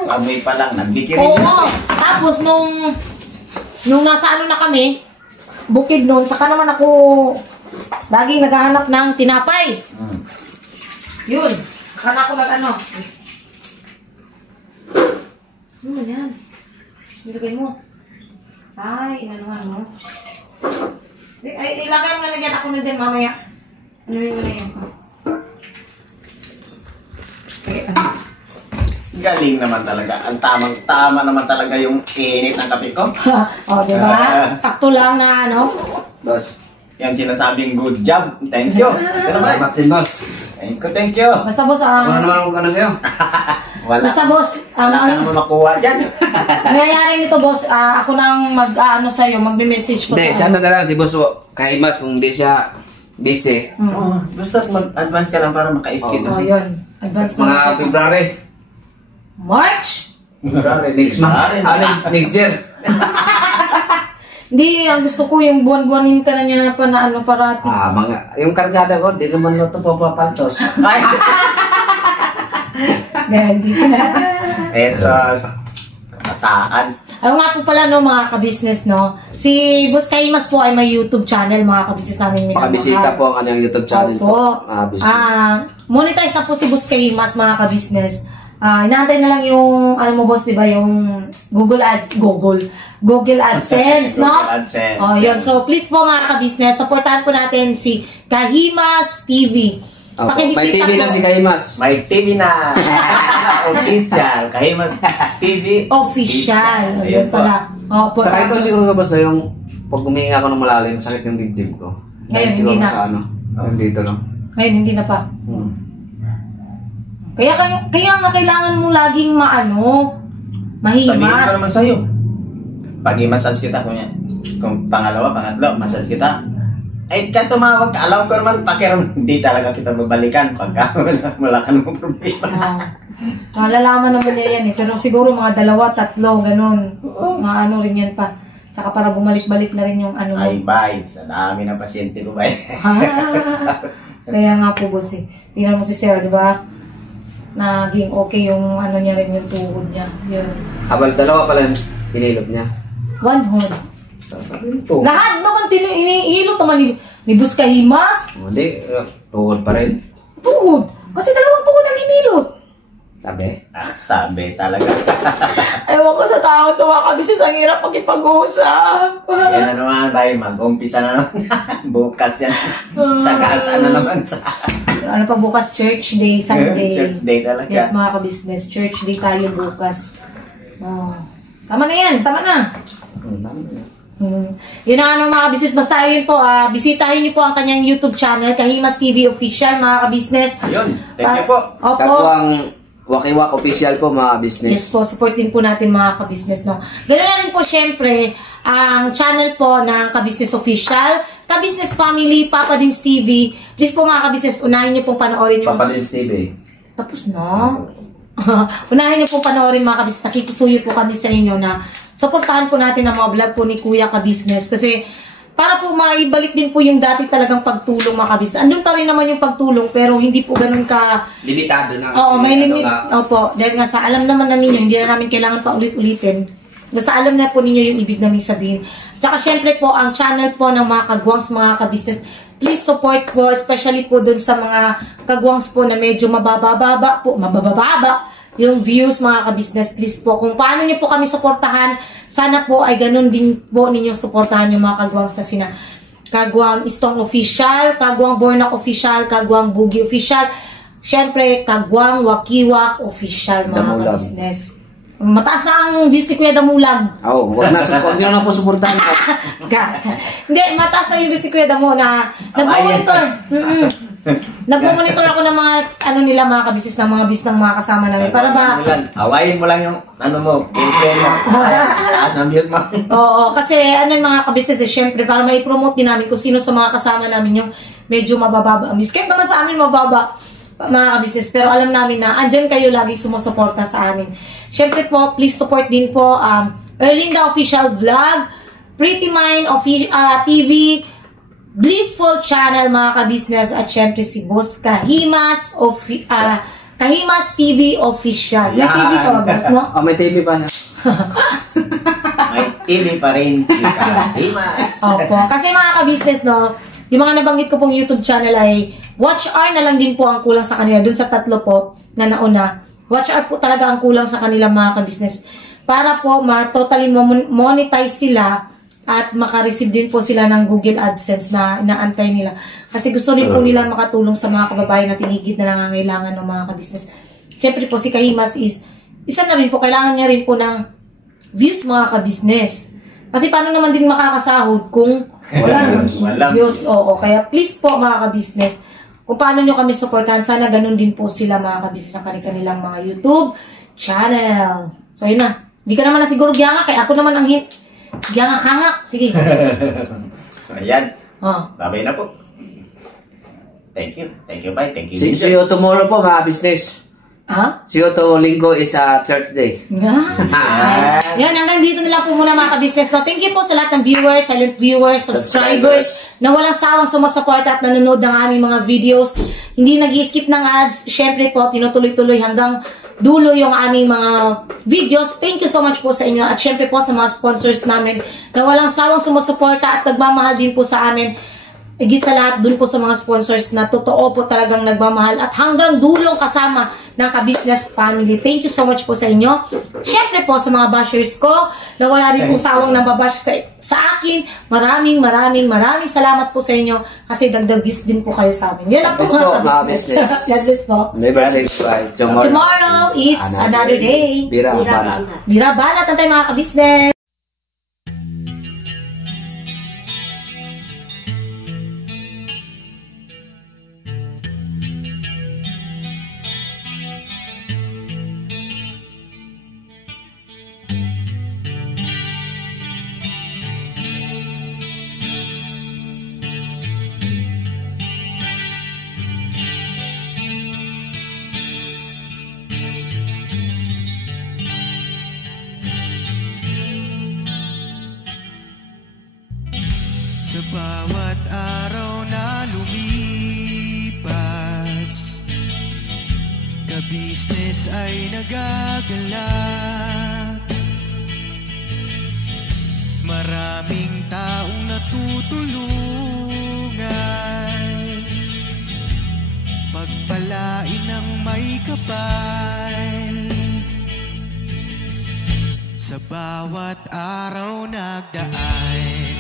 Amoy pa lang, nagbikiri. Oo. Tapos nung nasa ano na kami, bukid noon, saka naman ako laging naghahanap ng tinapay. Yun. Saka na ako ano. Ano yan? Nilagay mo. Ay, inanuhan mo. Ay, ilagay mo na lagyan ako na din mamaya. Ano yung na yan? Okay, Galing naman talaga. Ang tamang-tama naman talaga yung init ng kape ko. O, diba? Sakto lang na, ano? Boss, yung sinasabing good job. Thank you. Pero ba? Salamat din, boss. Thank you. Basta boss, Ako na naman kung ano sa'yo. Wala. basta boss, Wala ka naman makuha dyan. nangyayari nito boss, ako nang mag-ano sa'yo, magme-message ko. Hindi, to. sana na lang si boss kay Mas kung hindi siya busy. Basta mag-advance ka lang para maka-skip. Oh, yun. Advance Mga na. February. March? Next month. Next year. Hindi, ang gusto ko yung buwan-buwanin ka na niya pa na ano para at least. Yung kargada ko, di naman ito papapaltos. Ay! Hindi. Esos. Kataan. Ano nga po pala no mga ka-business no, si Boss Kaimas po ay may YouTube channel mga ka-business namin minamahal. Makabisita po ang kanyang YouTube channel po. Monetize na po si Boss Kaimas mga ka-business. Inaantay na lang yung, alam mo boss, di ba, yung Google AdSense, no? Google AdSense. Oh, yun. So, please po mga ka-business, supportahan po natin si Kahimas TV. May TV na si Kahimas. May TV na. Official. Kahimas TV. Official. Ayun Yun pala. Oh, po, Saka ito tapos, siguro nga boss na yung pag huminga ako ng malalim, sakit yung dibdib ko. Ngayon, Siguro hindi na. sa ano. Dito lang. ngayon, hindi na pa. Kaya nga kailangan mo laging maano, Sabihin ko mahimas. naman sa'yo. Pag i-massage kita, kung pangatlo, massage kita. Ay, ka tumawag ka. Alam ko naman, pakiram, hindi talaga kita babalikan pagka wala ka namang problema. Malalaman naman niya yan eh. Pero siguro mga 2, 3, ganun. Mga ano rin yan pa. Tsaka para bumalik-balik na rin yung ano mo. Ay, bye. Sa dami ng pasyente ko ba Kaya nga po boss eh. Tingnan mo si Sir, di ba? Naging okay yung ano niya rin yung tuhod niya. Yun. Habang 2 pala pinilot niya. 1 hole. Tuhod. Lahat naman hinihilot naman ni Boss Kahimas. Hindi, tuhod pa rin. Tuhod. Kasi 2 tuhod ang hinilot. Sabi? Sabi talaga. Ewan ko sa tao tuwa kami sa hirap pakipag-usap. Yan na naman, bye. Mag-umpisa na naman. Bukas yan. Sagasa na naman sa... Ano pa bukas? Church Day, Sunday. Church Day talaga. Yes, mga ka-business. Church Day tayo bukas. Oh. Tama na yan. Tama na. Yun ang mga ka-business. Basta yun po, bisitahin niyo po ang kanyang YouTube channel, Kahimas TV Official, mga ka-business. Ayun. Thank you po. Opo. Katuwang Wakiwak Official po mga business. Yes po, support din po natin mga ka-business, no? Ganoon na rin po, syempre, ang channel po ng Ka-Business Official, Ka-Business Family, Papa Dins TV. Please po mga ka-business, unahin niyo pong panoorin yung... Papa Dins TV. Tapos na. Unahin niyo pong panoorin mga ka-business. Nakikisuyo po kami sa inyo na supportahan po natin ang mga vlog po ni Kuya Ka-Business. Kasi para po maibalik din po yung dati talagang pagtulong mga ka-business. Andun pa rin naman yung pagtulong pero hindi po ganun ka... Limitado na kasi. Oo, may limit. Opo, dahil nga sa alam naman na ninyo, hindi na namin kailangan pa ulit-ulitin. Basta alam na po ninyo yung ibig namin sabihin. Tsaka syempre po, ang channel po ng mga kagwangs, mga ka-business, please support po, especially po dun sa mga kagwangs po na medyo mabababa yung views, mga ka-business. Please po, kung paano nyo po kami supportahan, sana po ay ganun din po ninyong supportahan yung mga kagwangs na sina Kagwang Istong Official, Kagwang Bornak Official, Kagwang Bugi Official, syempre Kagwang Wakiwak Official, mga ka-business. Mataas na ang views ni Kuya Damulag. Oo, wag nyo na po supportahan ko. Hindi, mataas na yung views ni Kuya Damu na nagmo-monitor. Nagmo-monitor ako ng mga ano nila, mga ka-business, ng mga business ng mga kasama namin. Para ba... Hawayin mo lang yung ano mo, pinipin mo. Namute mo. Oo, kasi ano yung mga ka-business, syempre, para mai-promote din namin kung sino sa mga kasama namin yung medyo mabababa. Kahit naman sa amin mababa, mga ka-business, pero alam namin na andyan kayo lagi sumusuporta sa amin. Syempre po, please support din po Erlinda Official Vlog, Pretty Mind TV, Blissful Channel, mga ka-business, at syempre si Boss Kahimas Kahimas TV Official. May TV pa ba, boss, no? Oh, may TV pa na. May TV pa rin. Himas. Opo. Kasi mga ka-business, no, yung mga nabanggit ko pong YouTube channel ay watch hour na lang din po ang kulang sa kanila. Dun sa tatlo po na nauna. Watch hour po talaga ang kulang sa kanila mga ka-business. Para po totally monetize sila at makareceive din po sila ng Google AdSense na inaantay nila. Kasi gusto rin po nila makatulong sa mga kababayan na tinigid na nangangailangan ng mga ka-business. Siyempre po si Kahimas is, isa na rin po, kailangan niya rin po ng views mga ka-business. Kasi paano naman din makakasahod kung walang views? Oo, kaya please po mga ka-business, kung paano nyo kami supportahan, sana ganun din po sila mga ka-business sa kanilang mga YouTube channel. So yun na. Hindi ka naman na siguro giyanga, kaya ako naman ang giyanga-kangak. Sige. Ayan. Oh. Babay na po. Thank you. Thank you, bye. Thank you. See you tomorrow po mga business. Ha? See you to linggo is church day. Yan, hanggang dito na lang po muna mga ka-business. No? Thank you po sa lahat ng viewers, silent viewers, subscribers, na walang sawang sumusuporta at nanonood ng aming mga videos. Hindi nag-skip ng ads. Siyempre po, tinutuloy-tuloy hanggang dulo yung aming mga videos. Thank you so much po sa inyo. At syempre po sa mga sponsors namin na walang sawang sumusuporta at nagmamahal din po sa amin. Higit sa lahat, dun po sa mga sponsors na totoo po talagang nagmamahal at hanggang dulong kasama ng ka-business family. Thank you so much po sa inyo. Siyempre po sa mga bashers ko na wala rin po sawang nababash sa akin. Maraming salamat po sa inyo kasi dagdag views din po kayo sa amin. Yun lang po mga ka-business. That's po. Never say bye. Tomorrow is another day. Bira Banat. Bira Banat ang tayo mga ka-business. Sa bawat araw na lumipas, ka-business ay nagagalak. Maraming taong natutulungan, pagpalain ng may kapal. Sa bawat araw nagdaan,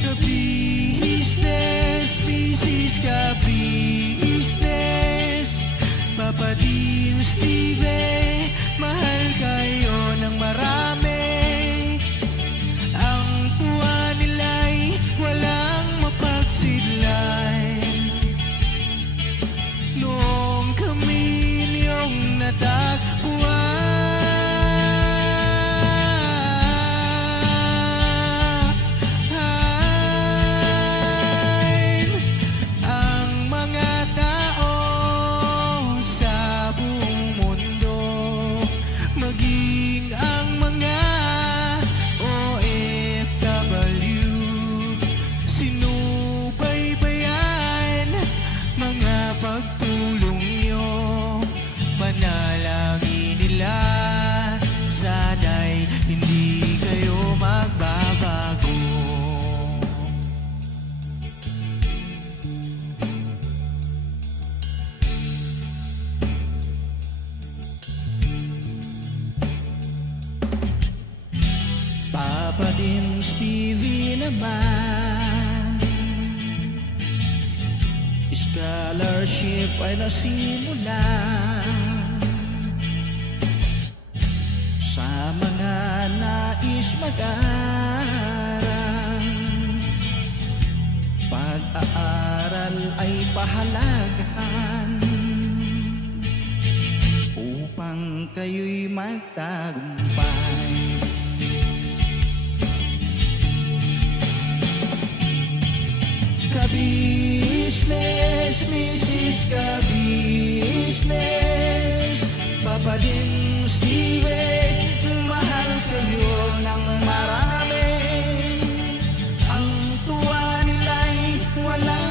ka-business, business ka-business, Papa Dean, Steve, mahal kayo ng marami. Ang tuwa nila'y walang mapagsidlan. Noong kami niyong natagpuan, Papa Dean, Stevie naman, scholarship ay nasimula sa mga nais mag-aral. Pag-aaral ay pahalagahan upang kayo'y magtagumpay. Ka-business, Mrs. Ka-business, Papa Dean, Steve, mahal kayo ng marami. Ang tuwa nila'y walang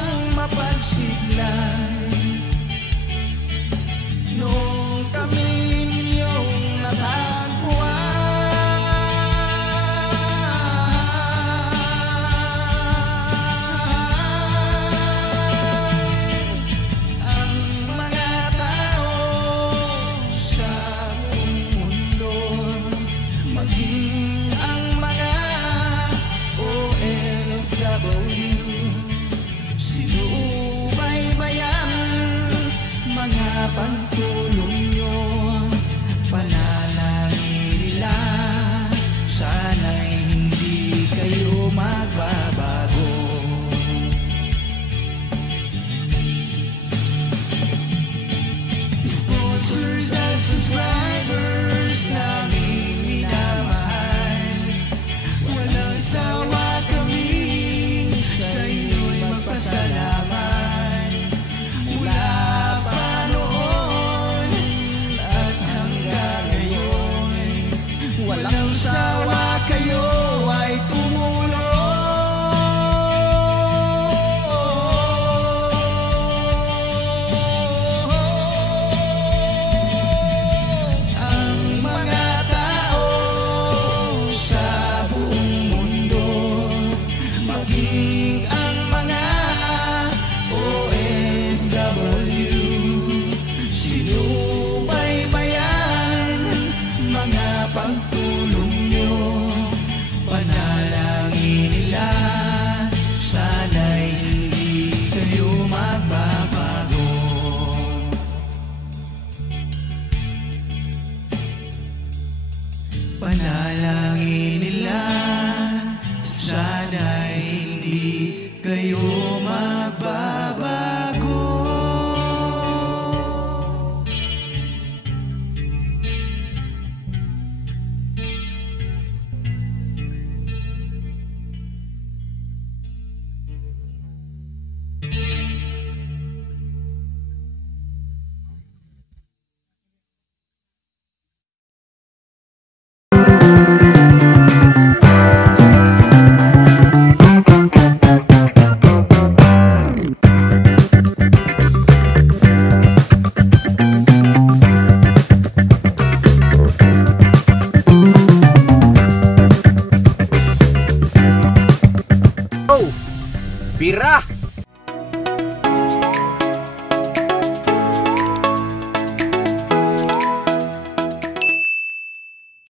Bira!